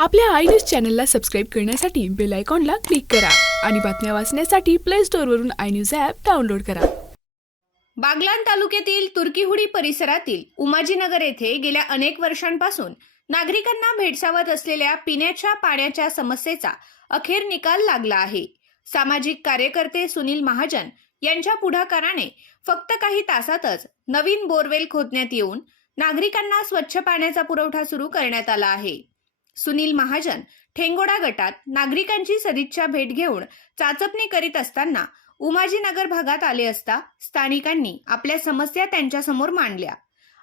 आपल्या I news चॅनलला subscribe करण्यासाठी बेल आयकॉनला क्लिक करा आणि बातम्या वाचण्यासाठी प्ले स्टोअरवरून आय न्यूज ॲप डाउनलोड करा. बागलान तालुक्यातील तुर्कीहुडी परिसरातील उमाजीनगर येथे गेल्या अनेक वर्षांपासून नागरिकांना भेडसावत असलेल्या पिण्याच्या पाण्याच्या समस्येचा अखेर निकाल लागला आहे. सामाजिक कार्यकर्ते सुनील महाजन यांच्या पुढाकाराने फक्त काही तासातच नवीन बोरवेल खोदण्यात येऊन नागरिकांना स्वच्छ पाण्याचा पुरवठा सुरू करण्यात आला आहे. सुनील महाजन ठेंगोडा गटात नागरिकांची सदिच्छा भेट घेऊन चाचपणी करीत असताना उमाजीनगर भागात आले असता स्थानिकांनी आपल्या समस्या त्यांच्यासमोर मांडल्या.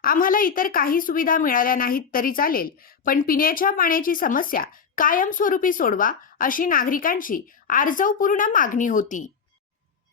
आम्हाला इतर काही सुविधा मिळाल्या नाहीत तरी चालेल पण पिण्याच्या पाण्याची समस्या कायमस्वरूपी सोडवा अशी नागरिकांची आर्जवपूर्ण मागणी होती.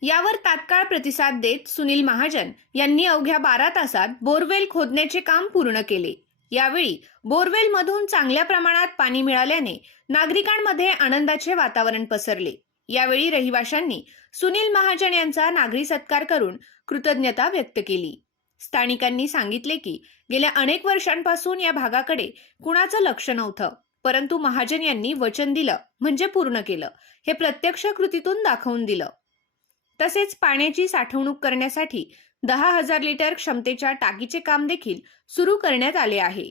यावर तात्काळ प्रतिसाद देत सुनील महाजन यांनी अवघ्या बारा तासात बोरवेल खोदण्याचे काम पूर्ण केले. यावेळी बोरवेलमधून चांगल्या प्रमाणात पाणी मिळाल्याने नागरिकांमध्ये आनंदाचे वातावरण पसरले. यावेळी रहिवाशांनी सुनील महाजन यांचा नागरी सत्कार करून कृतज्ञता व्यक्त केली. स्थानिकांनी सांगितले की गेल्या अनेक वर्षांपासून या भागाकडे कुणाचं लक्ष नव्हतं परंतु महाजन यांनी वचन दिलं म्हणजे पूर्ण केलं हे प्रत्यक्ष कृतीतून दाखवून दिलं. तसेच पाण्याची साठवणूक करण्यासाठी दहा हजार लिटर क्षमतेच्या टाकीचे काम देखील सुरू करण्यात आले आहे.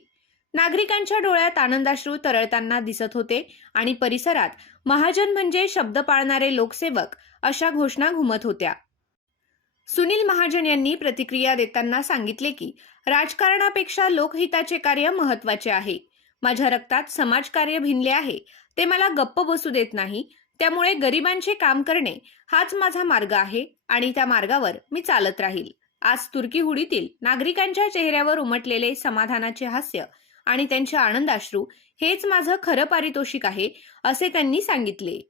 नागरिकांच्या डोळ्यात आनंदाश्रू तरळताना दिसत होते आणि परिसरात महाजन म्हणजे शब्द पाळणारे लोकसेवक अशा घोषणा घुमत होत्या. सुनील महाजन यांनी प्रतिक्रिया देताना सांगितले की राजकारणापेक्षा लोकहिताचे कार्य महत्त्वाचे आहे. माझ्या रक्तात समाजकार्य भिनले आहे. ते मला गप्प बसू देत नाही त्यामुळे गरिबांचे काम करणे हाच माझा मार्ग आहे आणि त्या मार्गावर मी चालत राहील. आज तुर्की हुडीतील नागरिकांच्या चेहऱ्यावर उमटलेले समाधानाचे हास्य आणि त्यांचे आनंदाश्रू हेच माझं खरं पारितोषिक आहे असे त्यांनी सांगितले.